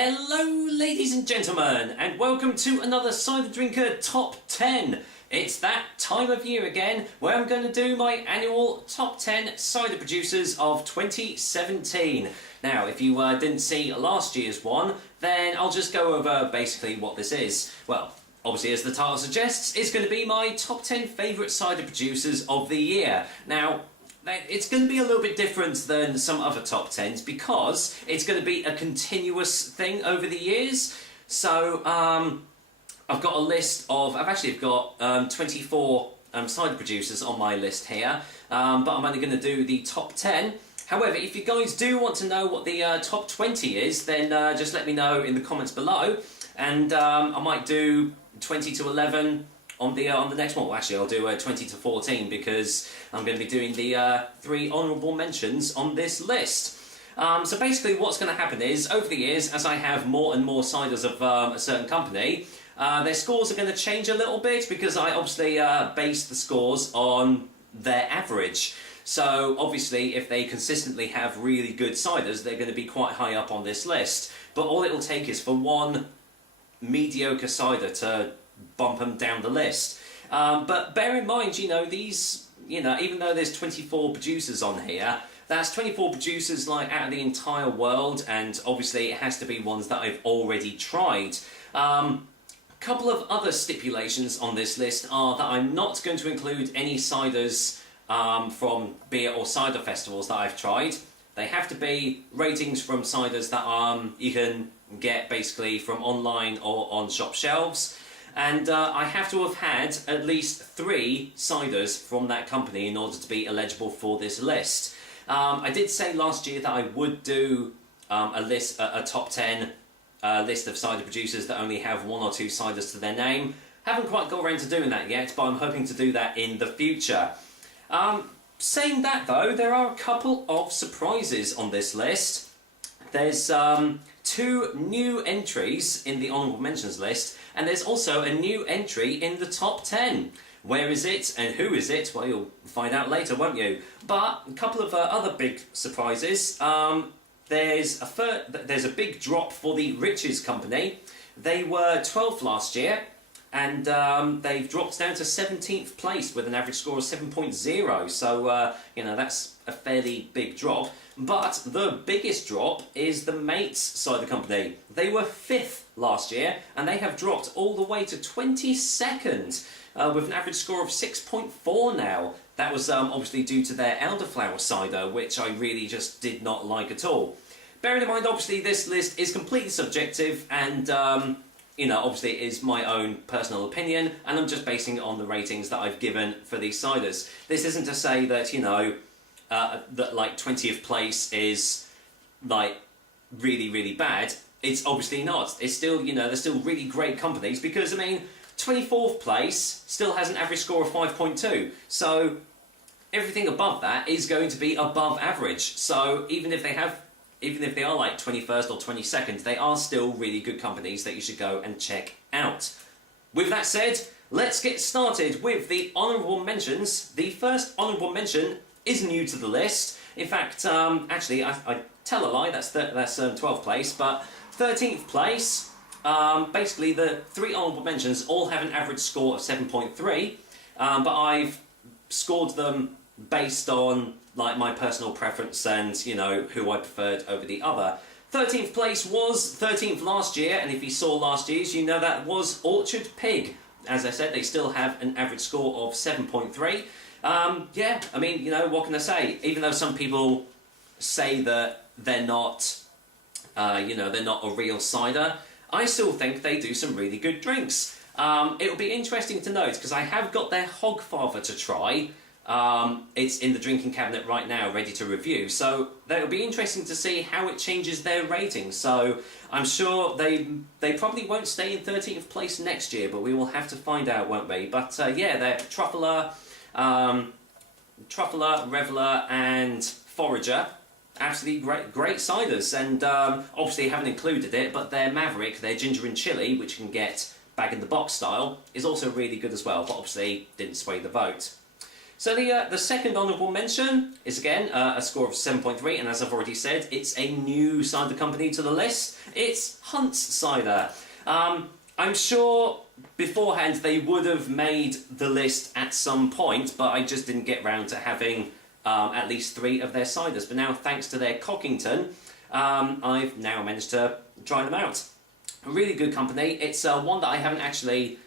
Hello ladies and gentlemen, and welcome to another Cider Drinker Top 10. It's that time of year again where I'm going to do my annual Top 10 cider producers of 2017. Now, if you didn't see last year's one, then I'll just go over basically what this is. Well, obviously, as the title suggests, it's going to be my top 10 favourite cider producers of the year. Now, it's going to be a little bit different than some other top 10s because it's going to be a continuous thing over the years. So, I've got a list of, I've got 24 cider producers on my list here, but I'm only going to do the top 10. However, if you guys do want to know what the top 20 is, then just let me know in the comments below, and I might do 20 to 11 on the next one. Well, actually, I'll do 20 to 14 because I'm going to be doing the 3 honourable mentions on this list. So basically what's going to happen is, over the years, as I have more and more ciders of a certain company, their scores are going to change a little bit because I obviously base the scores on their average. So obviously if they consistently have really good ciders, they're going to be quite high up on this list. But all it'll take is for one mediocre cider to bump them down the list. But bear in mind, these, even though there's 24 producers on here, that's 24 producers like out of the entire world, and obviously it has to be ones that I've already tried. Couple of other stipulations on this list are that I'm not going to include any ciders from beer or cider festivals that I've tried. They have to be ratings from ciders that you can get basically from online or on shop shelves. And I have to have had at least 3 ciders from that company in order to be eligible for this list. I did say last year that I would do a top 10 list of cider producers that only have 1 or 2 ciders to their name. Haven't quite got around to doing that yet, but I'm hoping to do that in the future. Saying that though, there are a couple of surprises on this list. There's 2 new entries in the honourable mentions list, and there's also a new entry in the top 10. Where is it and who is it? Well, you'll find out later, won't you? But a couple of other big surprises. There's a big drop for the Riches company. They were 12th last year, and they've dropped down to 17th place with an average score of 7.0. So, that's a fairly big drop. But the biggest drop is the Mates Cider Company. They were 5th last year, and they have dropped all the way to 22nd with an average score of 6.4 now. That was obviously due to their elderflower cider, which I really just did not like at all. Bearing in mind, obviously, this list is completely subjective, and obviously it is my own personal opinion, and I'm just basing it on the ratings that I've given for these ciders. This isn't to say that, that like 20th place is like really, really bad. It's obviously not. It's still, they're still really great companies because, 24th place still has an average score of 5.2. So everything above that is going to be above average. So even if they are like 21st or 22nd, they are still really good companies that you should go and check out. With that said, let's get started with the honourable mentions. The first honourable mention is new to the list. In fact, actually, I tell a lie, that's 12th place, but 13th place, basically the 3 honourable mentions all have an average score of 7.3, but I've scored them based on like my personal preference and, who I preferred over the other. 13th place was 13th last year, and if you saw last year's, that was Orchard Pig. As I said, they still have an average score of 7.3. Yeah, what can I say? Even though some people say that they're not, they're not a real cider, I still think they do some really good drinks. It'll be interesting to note, because I have got their Hogfather to try. It's in the drinking cabinet right now, ready to review, so it'll be interesting to see how it changes their rating. So I'm sure they probably won't stay in 13th place next year, but we will have to find out, won't we? But yeah, they're Truffler, Reveller and Forager. Absolutely great ciders, and obviously haven't included it, but their Maverick, their Ginger and Chili, which you can get bag-in-the-box style, is also really good as well, but obviously didn't sway the vote. So the second honourable mention is again a score of 7.3, and as I've already said, it's a new cider company to the list. It's Hunt's Cider. I'm sure beforehand they would have made the list at some point, but I just didn't get round to having at least 3 of their ciders. But now, thanks to their Cockington, I've now managed to try them out. A really good company. It's one that I hadn't actually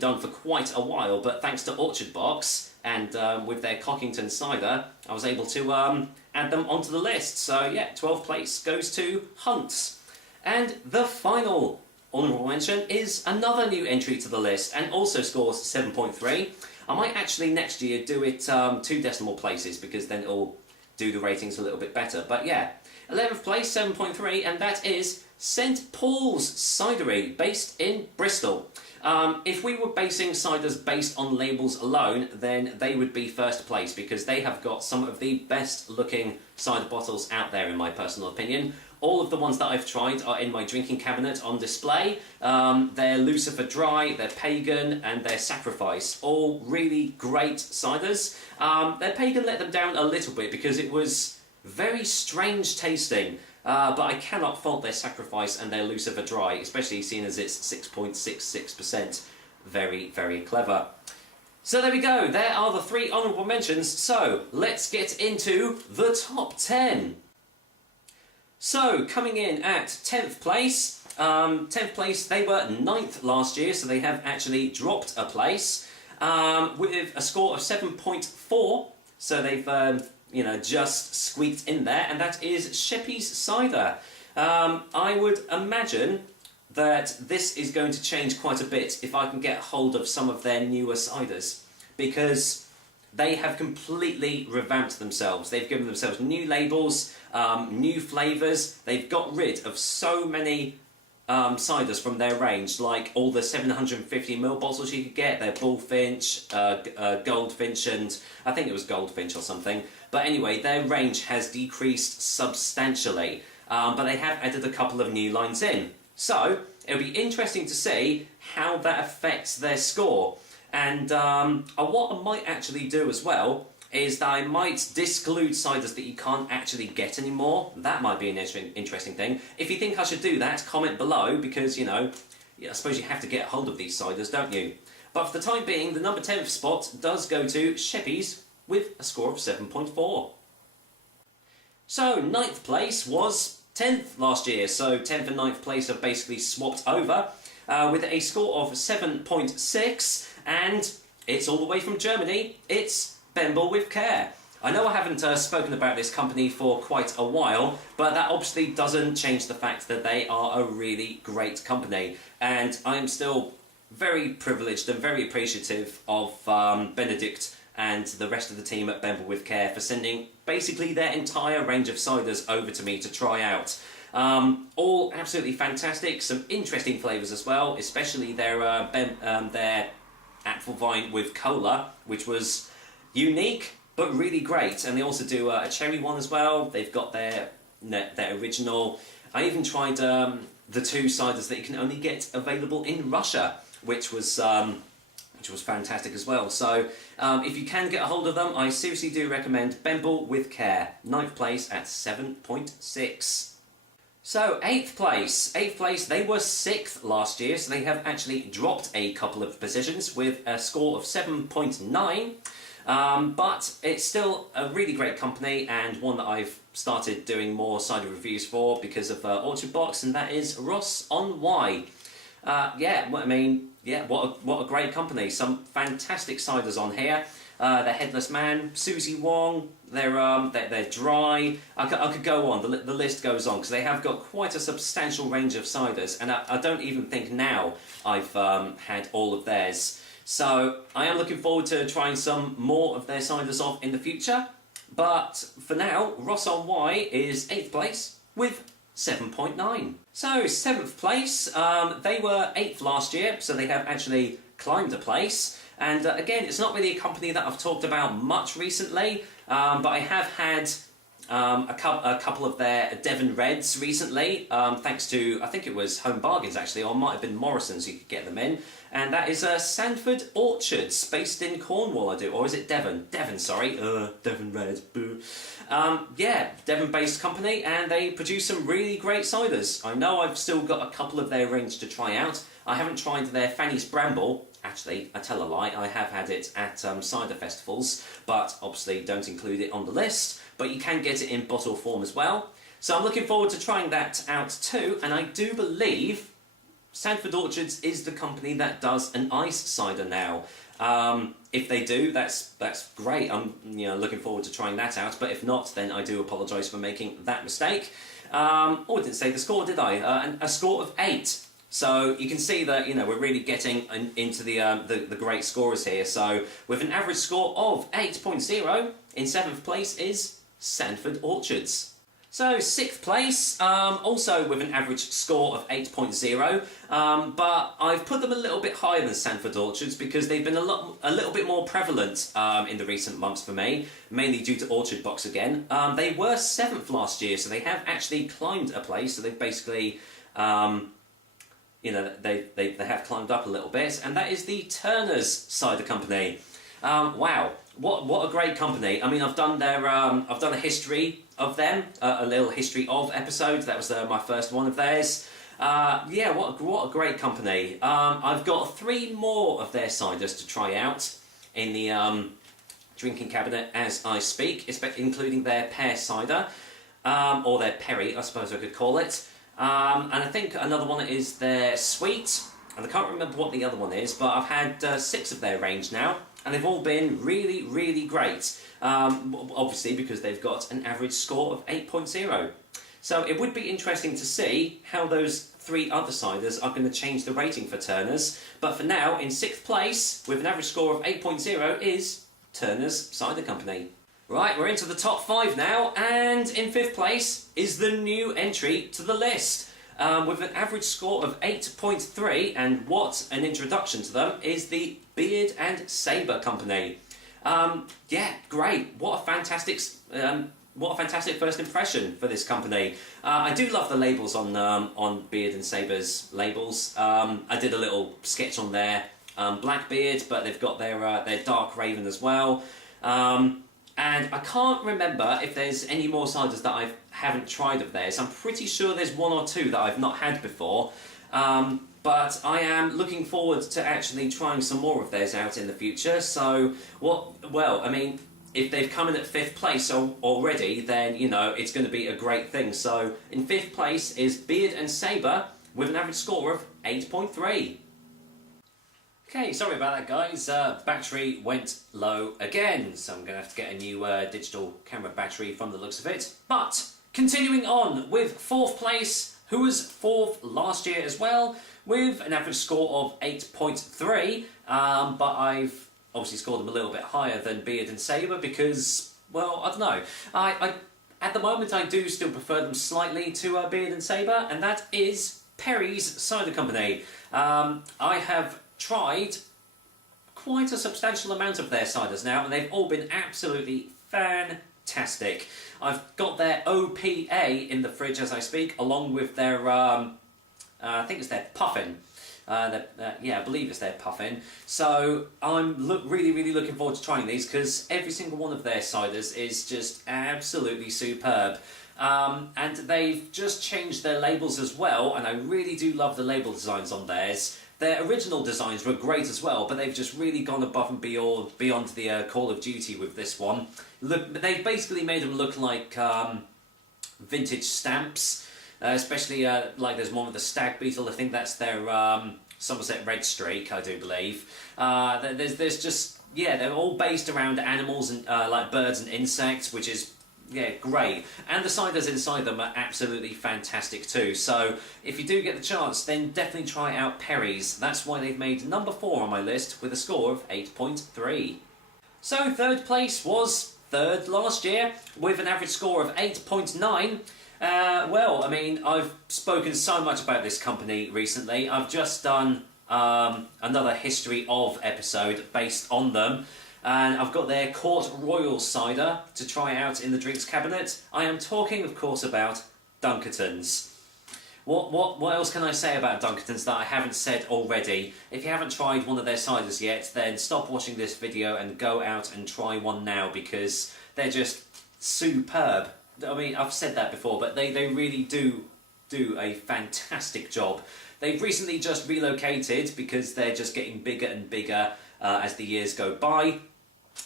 done for quite a while, but thanks to Orchard Box and with their Cockington cider, I was able to add them onto the list. So yeah, 12th place goes to Hunt's. And the final honourable mention is another new entry to the list, and also scores 7.3. I might actually next year do it 2 decimal places, because then it'll do the ratings a little bit better. But yeah, 11th place, 7.3, and that is St Paul's Cidery, based in Bristol. If we were basing ciders based on labels alone, then they would be first place, because they have got some of the best looking cider bottles out there, in my personal opinion. All of the ones that I've tried are in my drinking cabinet on display. They're Lucifer Dry, they're Pagan, and they're Sacrifice. All really great ciders. Their Pagan let them down a little bit because it was very strange tasting. But I cannot fault their Sacrifice and their Lucifer Dry, especially seeing as it's 6.66%. Very, very clever. So there we go. There are the 3 honourable mentions. So let's get into the top 10. So, coming in at 10th place, they were 9th last year, so they have actually dropped a place, with a score of 7.4, so they've, just squeaked in there, and that is Sheppy's Cider. I would imagine that this is going to change quite a bit if I can get hold of some of their newer ciders, because they have completely revamped themselves. They've given themselves new labels, new flavours. They've got rid of so many ciders from their range, like all the 750ml bottles you could get, their Bullfinch, Goldfinch, and I think it was Goldfinch or something. But anyway, their range has decreased substantially, but they have added a couple of new lines in. So, it'll be interesting to see how that affects their score. And what I might actually do as well is that I might disclude ciders that you can't actually get anymore. That might be an interesting thing. If you think I should do that, comment below, because, I suppose you have to get hold of these ciders, don't you? But for the time being, the number 10th spot does go to Sheppy's with a score of 7.4. So, 9th place was 10th last year, so 10th and 9th place have basically swapped over, with a score of 7.6. And it's all the way from Germany, it's bembel-with-care. I know I haven't spoken about this company for quite a while, but that obviously doesn't change the fact that they are a really great company. And I am still very privileged and very appreciative of Benedict and the rest of the team at bembel-with-care for sending basically their entire range of ciders over to me to try out. All absolutely fantastic, some interesting flavours as well, especially their apple vine with cola, which was unique but really great. And they also do a cherry one as well. They've got their original. I even tried the 2 ciders that you can only get available in Russia, which was fantastic as well. So if you can get a hold of them, I seriously do recommend bembel-with-care. 9th place at 7.6. So, 8th place. 8th place, they were 6th last year, so they have actually dropped a couple of positions with a score of 7.9. But it's still a really great company, and one that I've started doing more cider reviews for because of Orchard Box, and that is Ross-on-wye. What a great company. Some fantastic ciders on here. The Headless Man, Susie Wong, they're dry. I could go on, the list goes on, because they have got quite a substantial range of ciders, and I don't even think now I've had all of theirs. So I am looking forward to trying some more of their ciders off in the future, but for now, Ross-on-wye is 8th place with 7.9. So 7th place, they were 8th last year, so they have actually climbed a place. And again, it's not really a company that I've talked about much recently, but I have had a couple of their Devon Reds recently, thanks to, I think it was Home Bargains actually, or it might have been Morrison's you could get them in. And that is Sandford Orchards, based in Cornwall, I do. Or is it Devon? Devon, sorry. Devon Red, boo. Yeah, Devon-based company, and they produce some really great ciders. I know I've still got a couple of their range to try out. I haven't tried their Fanny's Bramble. Actually, I tell a lie, I have had it at cider festivals, but obviously don't include it on the list. But you can get it in bottle form as well. So I'm looking forward to trying that out too, and I do believe Sandford Orchards is the company that does an ice cider now. If they do, that's great. I'm looking forward to trying that out. But if not, then I do apologise for making that mistake. Oh, I didn't say the score, did I? A score of 8. So you can see that we're really getting into the great scorers here. So with an average score of 8.0, in 7th place is Sandford Orchards. So 6th place, also with an average score of 8.0, but I've put them a little bit higher than Sandford Orchards because they've been a little bit more prevalent in the recent months for me, mainly due to Orchard Box again. They were 7th last year, so they have actually climbed a place. So they've basically, they have climbed up a little bit, and that is the Tarners Cider Company. Wow, what a great company! I mean, I've done a history of them, a little history of episodes. That was my first one of theirs. Yeah, what a great company. I've got 3 more of their ciders to try out in the drinking cabinet as I speak, including their pear cider, or their perry, I suppose I could call it. And I think another one is their sweet, and I can't remember what the other one is, but I've had 6 of their range now, and they've all been really, really great. Obviously because they've got an average score of 8.0. So it would be interesting to see how those 3 other ciders are going to change the rating for Tarners. But for now, in 6th place, with an average score of 8.0, is Tarners Cider Company. Right, we're into the top 5 now, and in 5th place is the new entry to the list. With an average score of 8.3, and what an introduction to them, is the Beard and Sabre Company. Yeah, great. What a fantastic first impression for this company. I do love the labels on Beard and Sabre's labels. I did a little sketch on their Blackbeard, but they've got their Dark Raven as well. And I can't remember if there's any more ciders that I haven't tried of theirs. I'm pretty sure there's 1 or 2 that I've not had before. But I am looking forward to actually trying some more of theirs out in the future. So, I mean, if they've come in at 5th place already, then, it's going to be a great thing. So, in 5th place is Beard and Sabre with an average score of 8.3. Okay, sorry about that, guys. Battery went low again, so I'm going to have to get a new digital camera battery from the looks of it. But, continuing on with 4th place, who was 4th last year as well, with an average score of 8.3, but I've obviously scored them a little bit higher than Beard and Sabre because, well, I don't know. At the moment, I do still prefer them slightly to Beard and Sabre, and that is Perry's Cider Company. I have tried quite a substantial amount of their ciders now, and they've all been absolutely fantastic. I've got their OPA in the fridge as I speak, along with their, I think it's their Puffin. Yeah, I believe it's their Puffin. So I'm really, really looking forward to trying these because every single one of their ciders is just absolutely superb. And they've just changed their labels as well, and I really do love the label designs on theirs. Their original designs were great as well, but they've just really gone above and beyond the Call of Duty with this one. Look, they've basically made them look like vintage stamps, especially like there's one with the Stag Beetle. I think that's their Somerset Red Streak, I do believe. There's just, yeah, they're all based around animals and like birds and insects, which is, yeah, great. And the ciders inside them are absolutely fantastic too. So if you do get the chance, then definitely try out Perry's. That's why they've made number 4 on my list with a score of 8.3. So 3rd place was 3rd last year with an average score of 8.9. Well, I mean, I've spoken so much about this company recently. I've just done another history of episode based on them. and I've got their Court Royal cider to try out in the drinks cabinet. I am talking, of course, about Dunkertons. What else can I say about Dunkertons that I haven't said already? If you haven't tried one of their ciders yet, then stop watching this video and go out and try one now, because they're just superb. I mean, I've said that before, but they really do a fantastic job. They've recently just relocated because they're just getting bigger and bigger as the years go by.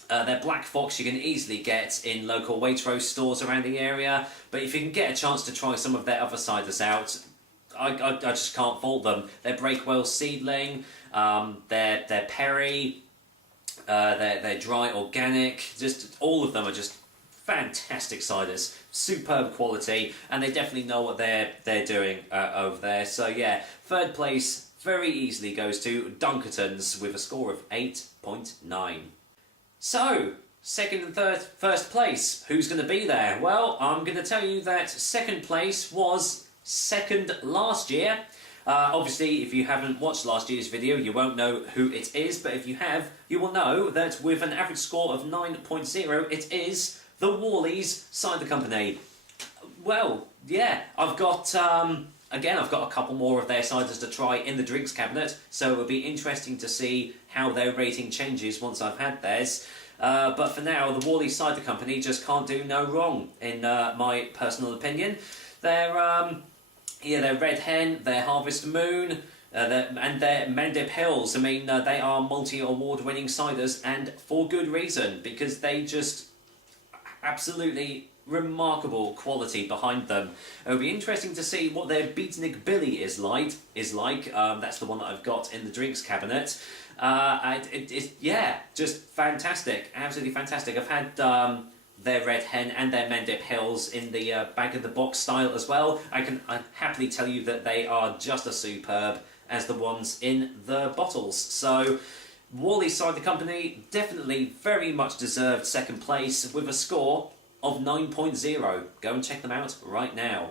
Their Black Fox you can easily get in local Waitrose stores around the area, but if you can get a chance to try some of their other ciders out, I just can't fault them. Their Breakwell Seedling, their Perry, their Dry Organic, just all of them are just fantastic ciders, superb quality, and they definitely know what they're doing over there. So yeah, third place very easily goes to Dunkertons with a score of 8.9. So, second and first place, who's going to be there? Well, I'm going to tell you that second place was second last year. Obviously, if you haven't watched last year's video, you won't know who it is, but if you have, you will know that with an average score of 9.0, it is the Worley's Cider Company. Well, yeah, I've got, again, I've got a couple more of their ciders to try in the drinks cabinet, so it'll be interesting to see how their rating changes once I've had theirs. But for now, the Worley Cider Company just can't do no wrong, in my personal opinion. Their Red Hen, their Harvest Moon, and their Mendip Hills. I mean, they are multi-award-winning ciders, and for good reason, because they just absolutely remarkable quality behind them. It'll be interesting to see what their Beatnik Billy is like. That's the one that I've got in the drinks cabinet. Yeah, just fantastic, absolutely fantastic. I've had their Red Hen and their Mendip Hills in the bag-of-the-box style as well. I happily tell you that they are just as superb as the ones in the bottles. So, Worley Cider Company definitely very much deserved second place with a score of 9.0. Go and check them out right now.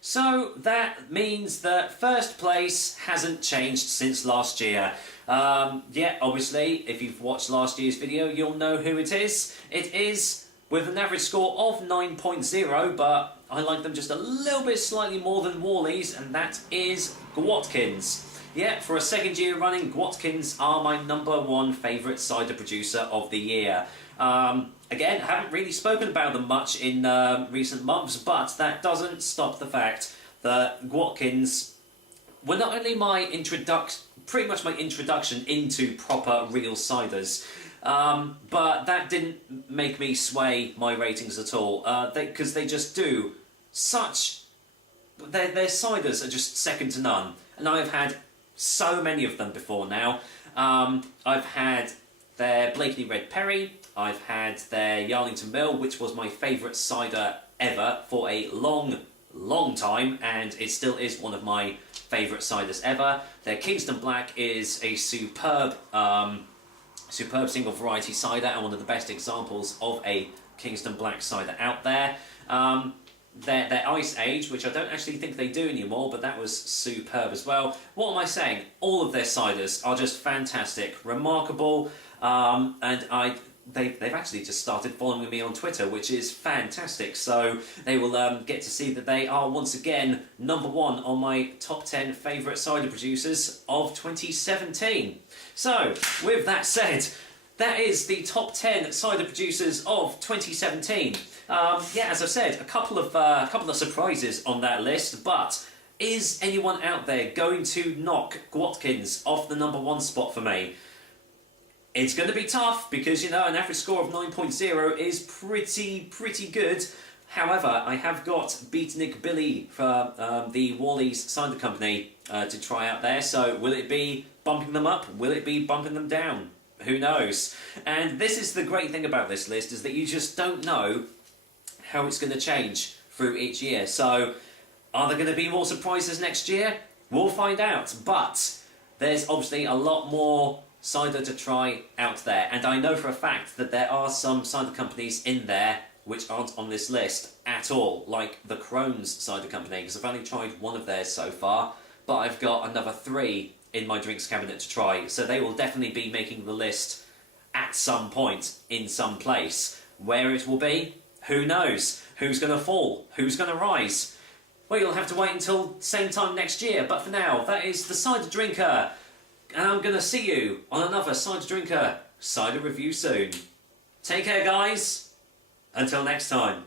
So that means that first place hasn't changed since last year. Yeah, obviously, if you've watched last year's video, you'll know who it is. It is with an average score of 9.0, but I like them just a little bit slightly more than Worley's, and that is Gwatkin's. Yeah, for a second year running, Gwatkin's are my #1 favourite cider producer of the year. Again, I haven't really spoken about them much in recent months, but that doesn't stop the fact that Gwatkin's were not only my pretty much my introduction into proper real ciders, but that didn't make me sway my ratings at all, because they just do such... Their ciders are just second to none, and I've had so many of them before now. I've had their Blakeney Red Perry, I've had their Yarlington Mill, which was my favourite cider ever for a long time, and it still is one of my favourite ciders ever. Their Kingston Black is a superb single variety cider, and one of the best examples of a Kingston Black cider out there. Their Ice Age, which I don't actually think they do anymore, but that was superb as well. What am I saying? All of their ciders are just fantastic, remarkable, and they've actually just started following me on Twitter, which is fantastic, so they will get to see that they are once again #1 on my top 10 favourite cider producers of 2017. So, with that said, that is the top 10 cider producers of 2017. Yeah, as I've said, a couple of surprises on that list, but is anyone out there going to knock Gwatkin's off the #1 spot for me? It's going to be tough because, you know, an average score of 9.0 is pretty good. However, I have got Beatnik Billy for the Worley's Cider Company to try out there. So will it be bumping them up? Will it be bumping them down? Who knows? And this is the great thing about this list, is that you just don't know how it's going to change through each year. So are there going to be more surprises next year? We'll find out. But there's obviously a lot more cider to try out there, and I know for a fact that there are some cider companies in there which aren't on this list at all, like the Crohn's Cider Company, because I've only tried one of theirs so far, but I've got another 3 in my drinks cabinet to try, so they will definitely be making the list at some point in some place. Where it will be, who knows? Who's going to fall? Who's going to rise? Well, you'll have to wait until same time next year, but for now, that is the Cider Drinker, and I'm going to see you on another Cider Drinker cider review soon. Take care, guys. Until next time.